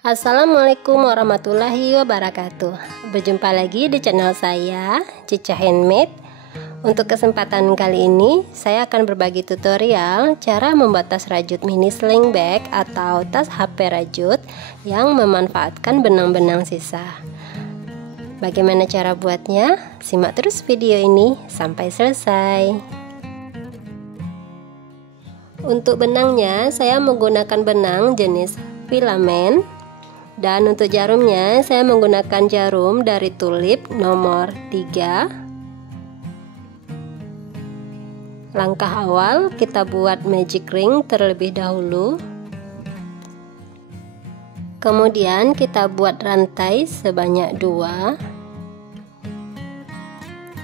Assalamualaikum warahmatullahi wabarakatuh. Berjumpa lagi di channel saya, Cica Handmade. Untuk kesempatan kali ini, saya akan berbagi tutorial cara membuat tas rajut mini sling bag atau tas HP rajut yang memanfaatkan benang-benang sisa. Bagaimana cara buatnya? Simak terus video ini sampai selesai. Untuk benangnya, saya menggunakan benang jenis filamen. Dan untuk jarumnya, saya menggunakan jarum dari tulip nomor 3. Langkah awal, kita buat magic ring terlebih dahulu. Kemudian kita buat rantai sebanyak 2.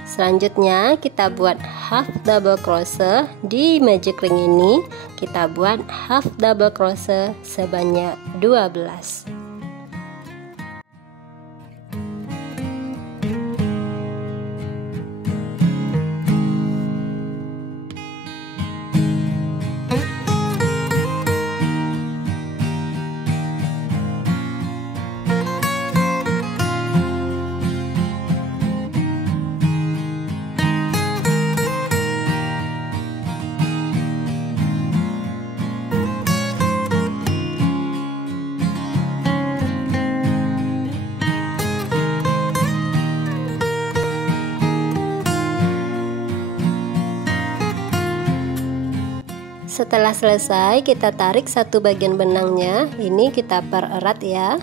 Selanjutnya kita buat half double crochet. Di magic ring ini kita buat half double crochet sebanyak 12. Setelah selesai, kita tarik satu bagian benangnya. Ini kita pererat ya.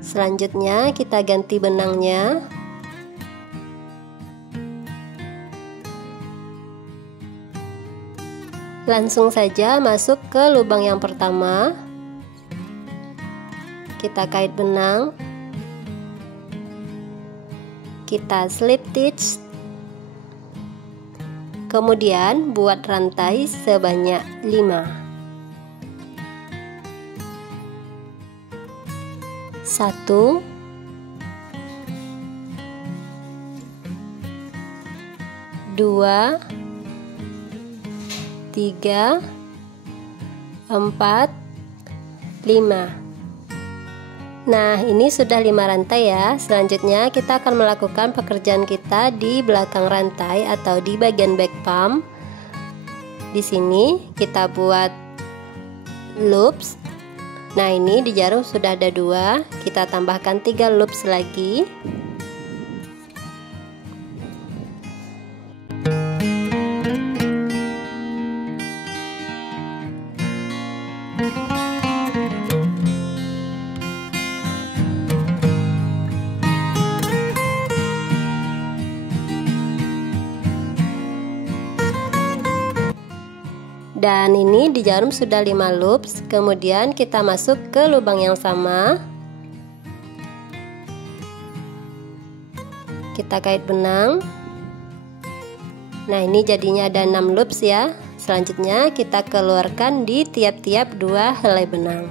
Selanjutnya kita ganti benangnya. Langsung saja masuk ke lubang yang pertama. Kita kait benang. Kita slip stitch, kemudian buat rantai sebanyak 5. 1, 2, 3, 4, 5. Nah, ini sudah 5 rantai ya. Selanjutnya kita akan melakukan pekerjaan kita di belakang rantai atau di bagian back palm. Di sini kita buat loops. Nah, ini di jarum sudah ada 2. Kita tambahkan 3 loops lagi. Dan ini di jarum sudah 5 loops. Kemudian kita masuk ke lubang yang sama. Kita kait benang. Nah, ini jadinya ada 6 loops ya. Selanjutnya kita keluarkan di tiap-tiap 2 helai benang.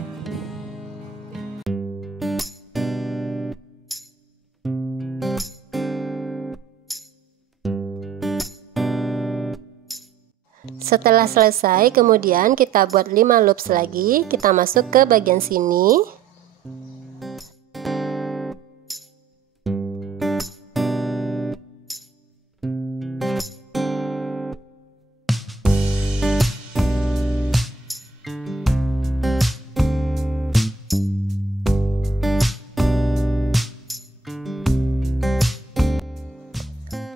Setelah selesai, kemudian kita buat 5 loops lagi. Kita masuk ke bagian sini.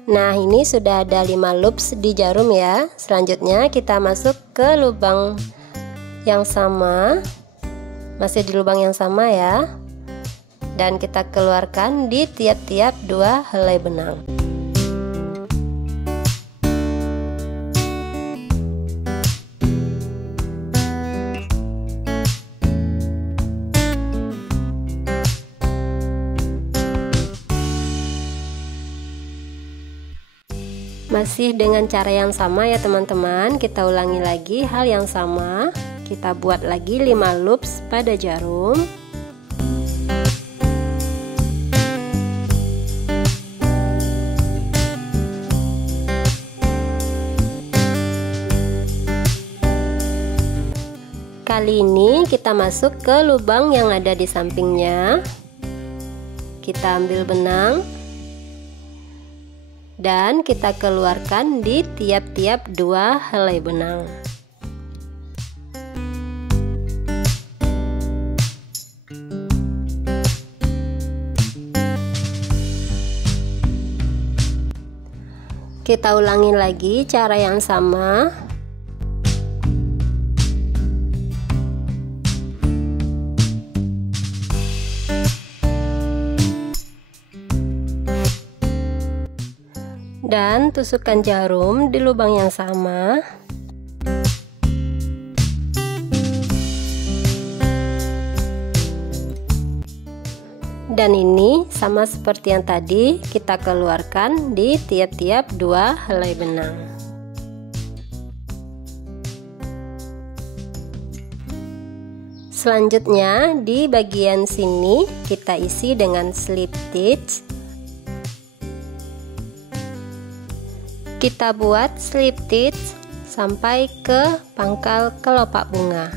Nah, ini sudah ada 5 loops di jarum ya. Selanjutnya kita masuk ke lubang yang sama. Masih di lubang yang sama ya. Dan kita keluarkan di tiap-tiap 2 helai benang. Masih dengan cara yang sama ya teman-teman. Kita ulangi lagi hal yang sama. Kita buat lagi 5 loops pada jarum. Kali ini kita masuk ke lubang yang ada di sampingnya. Kita ambil benang dan kita keluarkan di tiap-tiap 2 helai benang. Kita ulangi lagi cara yang sama. Dan tusukkan jarum di lubang yang sama. Dan ini sama seperti yang tadi, kita keluarkan di tiap-tiap 2 helai benang. Selanjutnya di bagian sini kita isi dengan slip stitch. Kita buat slip stitch sampai ke pangkal kelopak bunga.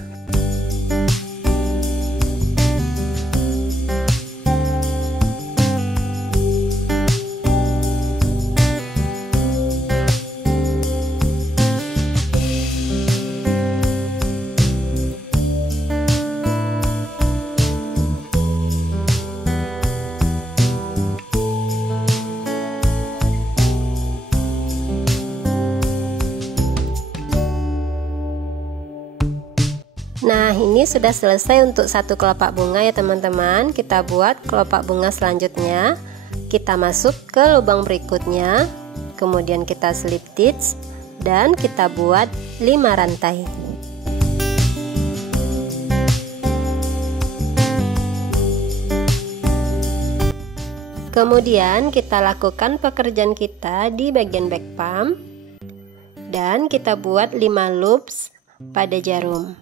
Nah, ini sudah selesai untuk satu kelopak bunga ya teman-teman. Kita buat kelopak bunga selanjutnya. Kita masuk ke lubang berikutnya. Kemudian kita slip stitch dan kita buat 5 rantai. Kemudian kita lakukan pekerjaan kita di bagian back palm dan kita buat 5 loops pada jarum.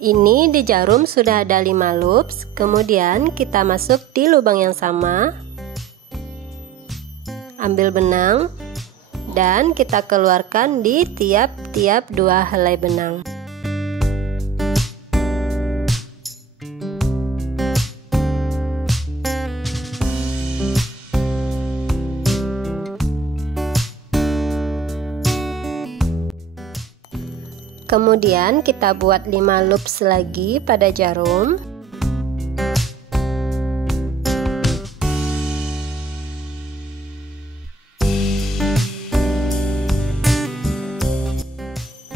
Ini di jarum sudah ada 5 loops, kemudian kita masuk di lubang yang sama, ambil benang, dan kita keluarkan di tiap-tiap 2 helai benang. Kemudian kita buat 5 loops lagi pada jarum.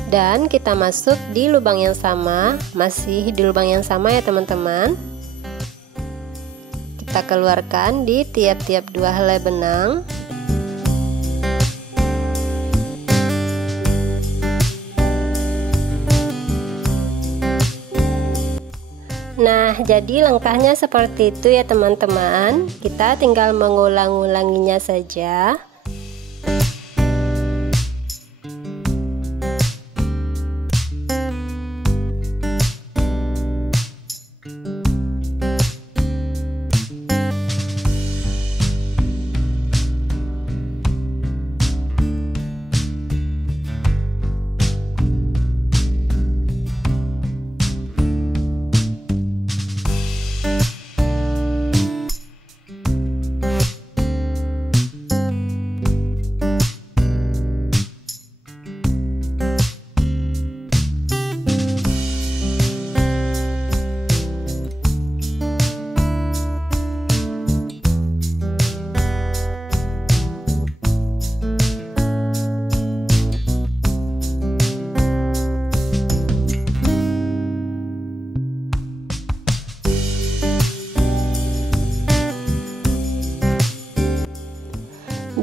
Dan kita masuk di lubang yang sama, masih di lubang yang sama ya teman-teman. Kita keluarkan di tiap-tiap 2 helai benang. Nah, jadi langkahnya seperti itu ya teman-teman. Kita tinggal mengulang-ulanginya saja.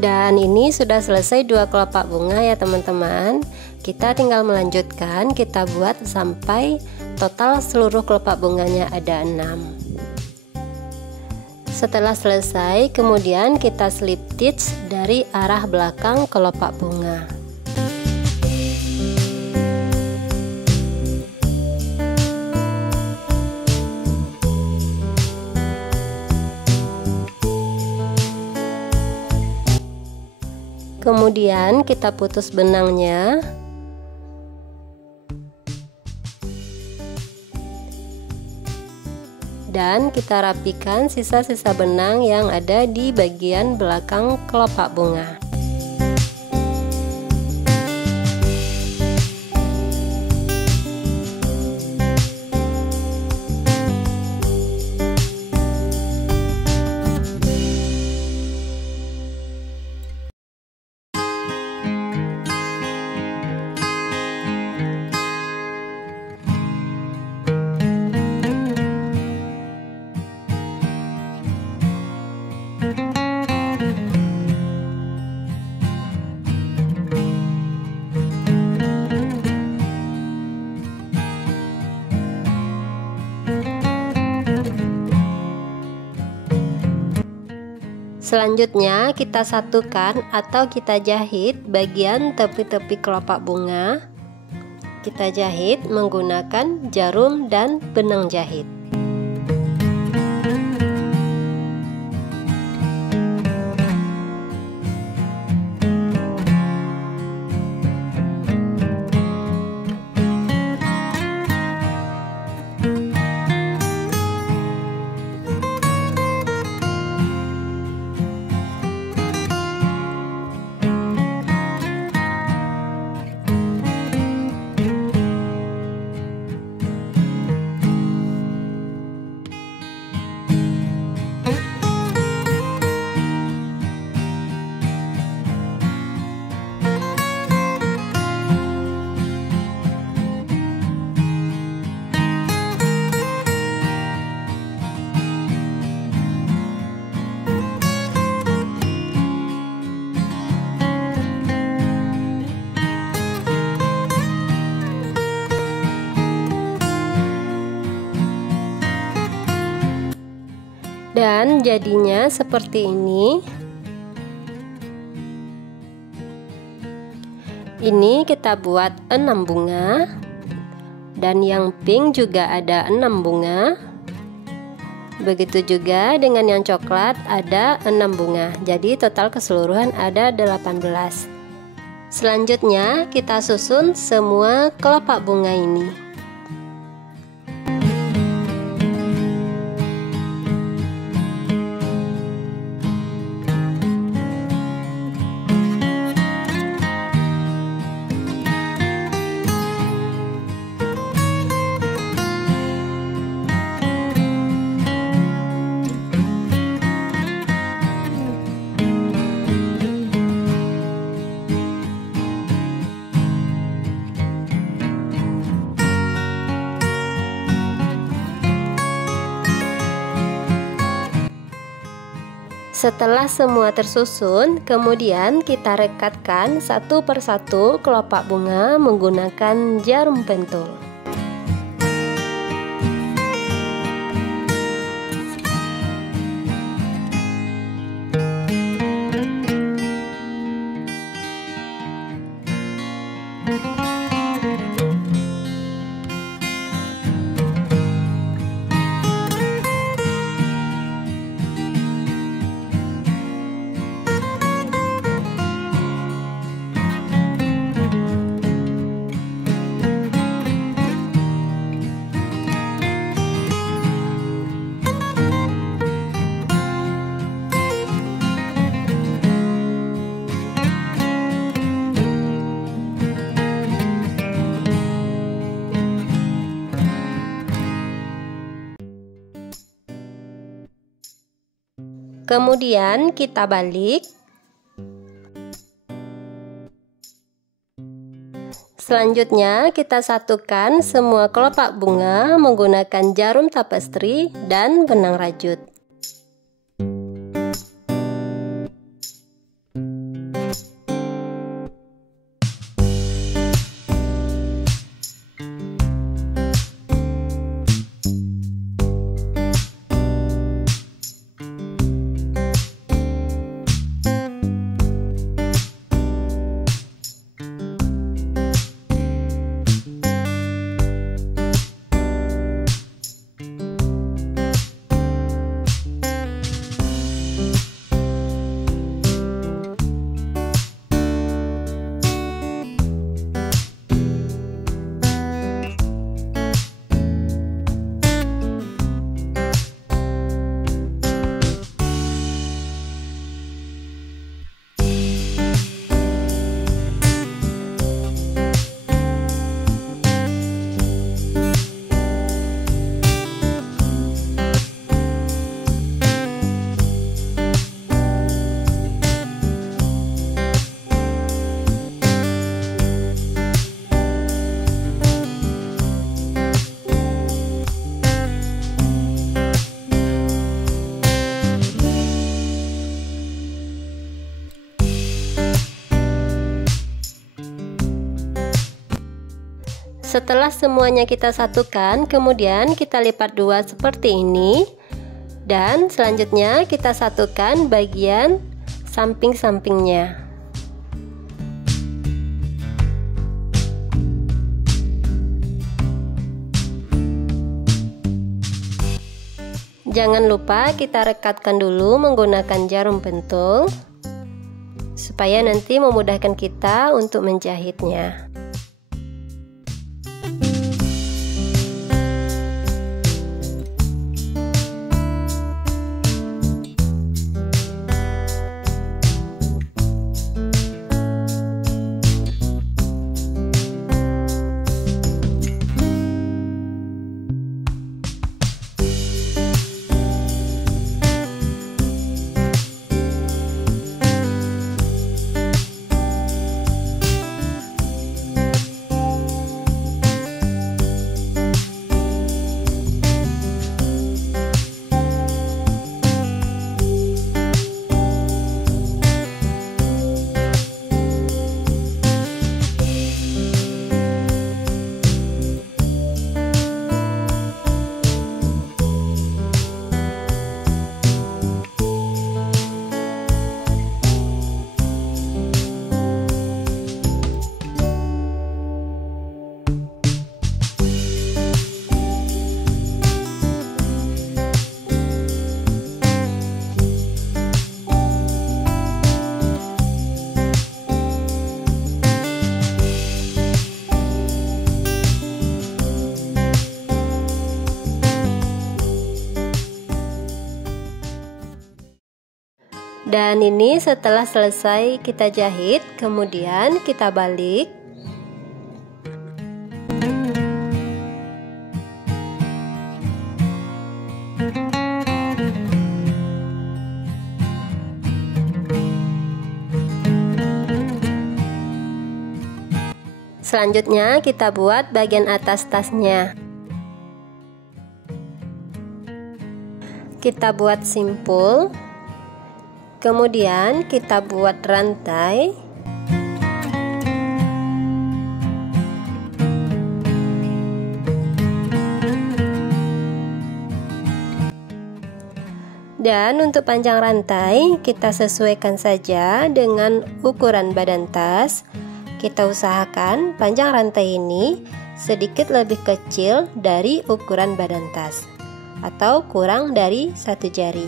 Dan ini sudah selesai 2 kelopak bunga ya teman-teman. Kita tinggal melanjutkan, kita buat sampai total seluruh kelopak bunganya ada 6. Setelah selesai, kemudian kita slip stitch dari arah belakang kelopak bunga. Kemudian kita putus benangnya. Dan kita rapikan sisa-sisa benang yang ada di bagian belakang kelopak bunga. Selanjutnya kita satukan atau kita jahit bagian tepi-tepi kelopak bunga. Kita jahit menggunakan jarum dan benang jahit. Dan jadinya seperti ini. Ini kita buat 6 bunga. Dan yang pink juga ada 6 bunga. Begitu juga dengan yang coklat ada 6 bunga. Jadi total keseluruhan ada 18. Selanjutnya kita susun semua kelopak bunga ini. Setelah semua tersusun, kemudian kita rekatkan satu persatu kelopak bunga menggunakan jarum pentul. Kemudian kita balik. Selanjutnya kita satukan semua kelopak bunga menggunakan jarum tapestri dan benang rajut. Setelah semuanya kita satukan, kemudian kita lipat dua seperti ini. Dan selanjutnya kita satukan bagian samping-sampingnya. Jangan lupa kita rekatkan dulu menggunakan jarum pentul supaya nanti memudahkan kita untuk menjahitnya. Dan ini setelah selesai kita jahit, kemudian kita balik. Selanjutnya kita buat bagian atas tasnya. Kita buat simpul. Kemudian kita buat rantai. Dan untuk panjang rantai kita sesuaikan saja dengan ukuran badan tas. Kita usahakan panjang rantai ini sedikit lebih kecil dari ukuran badan tas atau kurang dari 1 jari.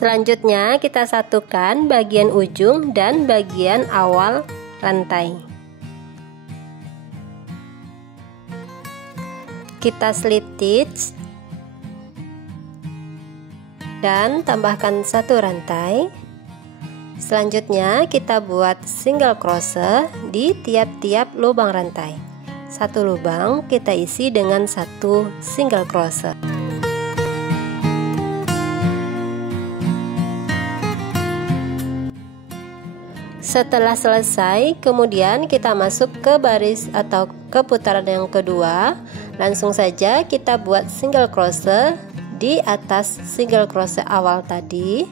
Selanjutnya kita satukan bagian ujung dan bagian awal rantai. Kita slip stitch dan tambahkan 1 rantai. Selanjutnya kita buat single crochet di tiap-tiap lubang rantai. 1 lubang kita isi dengan 1 single crochet. Setelah selesai, kemudian kita masuk ke baris atau ke putaran yang kedua. Langsung saja kita buat single crochet di atas single crochet awal tadi.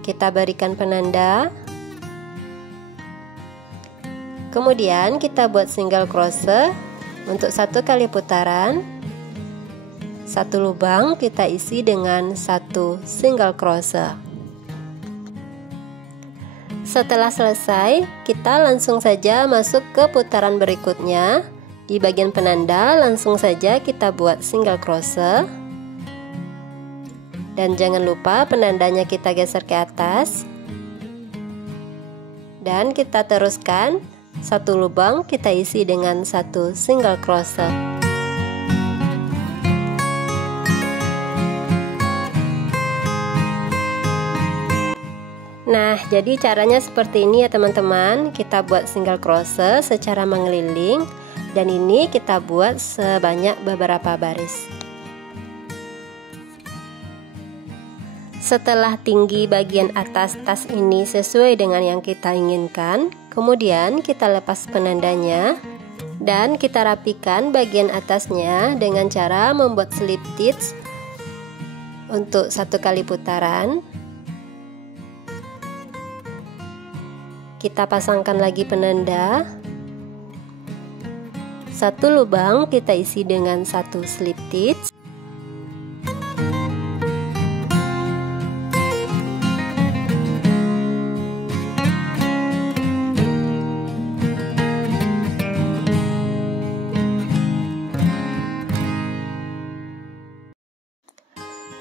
Kita berikan penanda. Kemudian kita buat single crochet untuk 1 kali putaran. 1 lubang kita isi dengan 1 single crochet. Setelah selesai, kita langsung saja masuk ke putaran berikutnya. Di bagian penanda langsung saja kita buat single crochet. Dan jangan lupa penandanya kita geser ke atas. Dan kita teruskan, 1 lubang kita isi dengan 1 single crochet. Nah, jadi caranya seperti ini ya teman-teman. Kita buat single crochet secara mengeliling, dan ini kita buat sebanyak beberapa baris. Setelah tinggi bagian atas tas ini sesuai dengan yang kita inginkan, kemudian kita lepas penandanya Dan kita rapikan bagian atasnya dengan cara membuat slip stitch untuk 1 kali putaran. Kita pasangkan lagi penanda. 1 lubang kita isi dengan 1 slip stitch.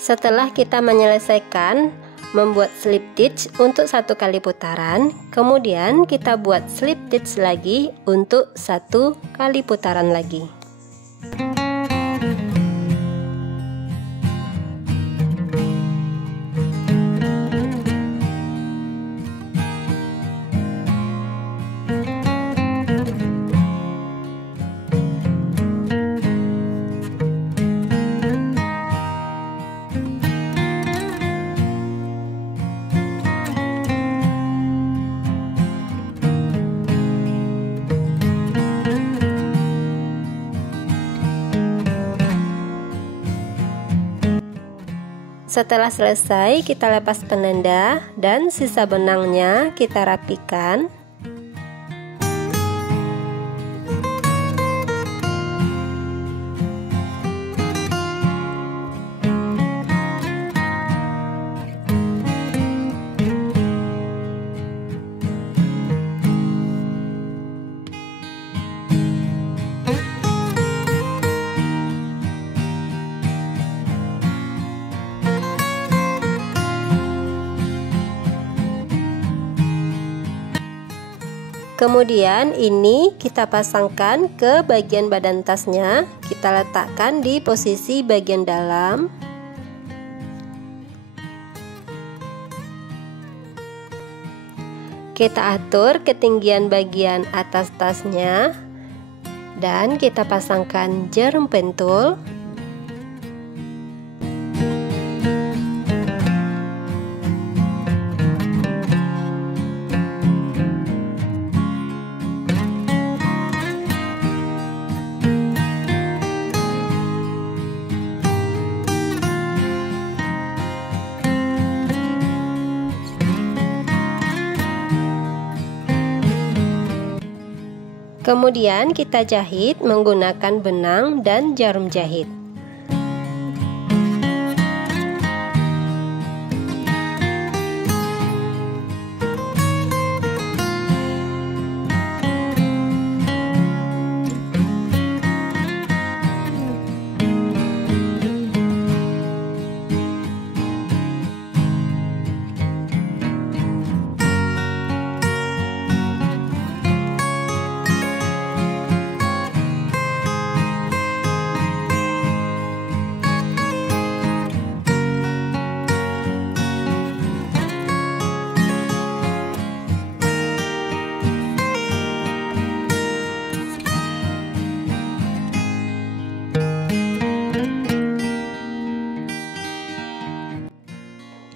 Setelah kita menyelesaikan membuat slip stitch untuk 1 kali putaran, kemudian kita buat slip stitch lagi untuk 1 kali putaran lagi. Setelah selesai, kita lepas penanda dan sisa benangnya kita rapikan. Kemudian ini kita pasangkan ke bagian badan tasnya. Kita letakkan di posisi bagian dalam. Kita atur ketinggian bagian atas tasnya dan kita pasangkan jarum pentul. Kemudian kita jahit menggunakan benang dan jarum jahit.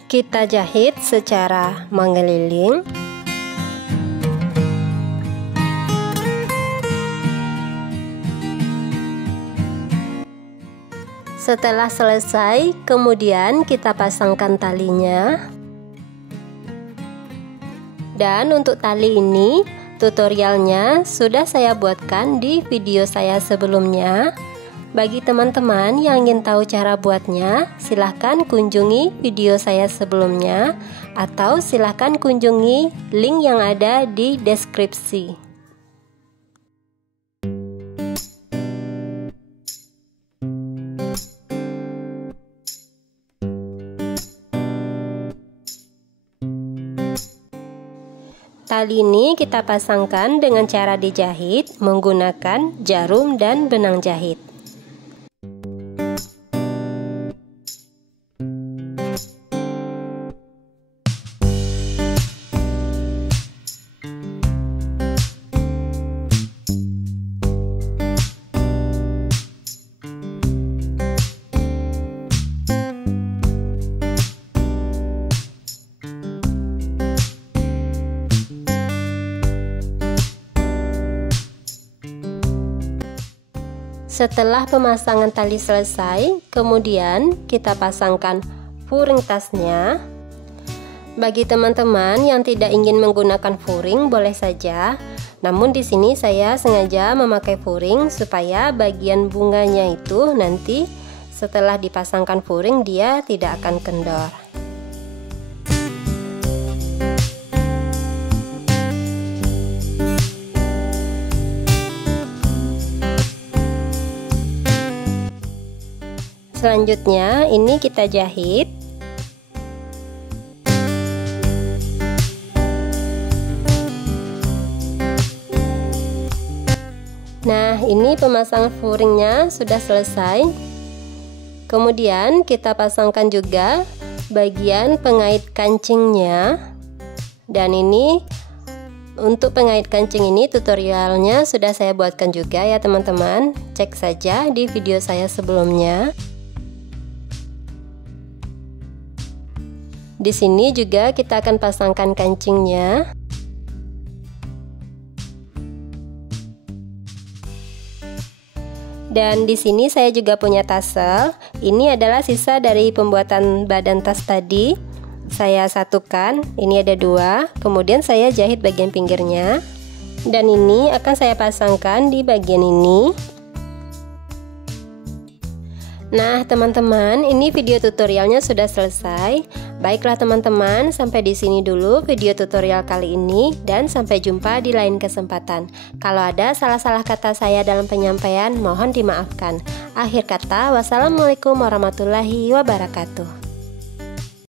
Kita jahit secara mengeliling. Setelah selesai, kemudian kita pasangkan talinya. Dan untuk tali ini, tutorialnya sudah saya buatkan di video saya sebelumnya. Bagi teman-teman yang ingin tahu cara buatnya, silahkan kunjungi video saya sebelumnya atau silahkan kunjungi link yang ada di deskripsi. Tali ini kita pasangkan dengan cara dijahit menggunakan jarum dan benang jahit. Setelah pemasangan tali selesai, kemudian kita pasangkan furing tasnya. Bagi teman-teman yang tidak ingin menggunakan furing boleh saja. Namun di sini saya sengaja memakai furing supaya bagian bunganya itu nanti setelah dipasangkan furing dia tidak akan kendor. Selanjutnya ini kita jahit. Nah, ini pemasangan furingnya sudah selesai. Kemudian kita pasangkan juga bagian pengait kancingnya. Dan ini untuk pengait kancing ini tutorialnya sudah saya buatkan juga ya teman-teman. Cek saja di video saya sebelumnya. Di sini juga kita akan pasangkan kancingnya. Dan di sini saya juga punya tassel. Ini adalah sisa dari pembuatan badan tas tadi. Saya satukan, ini ada 2. Kemudian saya jahit bagian pinggirnya. Dan ini akan saya pasangkan di bagian ini. Nah, teman-teman, ini video tutorialnya sudah selesai. Baiklah teman-teman, sampai di sini dulu video tutorial kali ini dan sampai jumpa di lain kesempatan. Kalau ada salah-salah kata saya dalam penyampaian, mohon dimaafkan. Akhir kata, wassalamualaikum warahmatullahi wabarakatuh.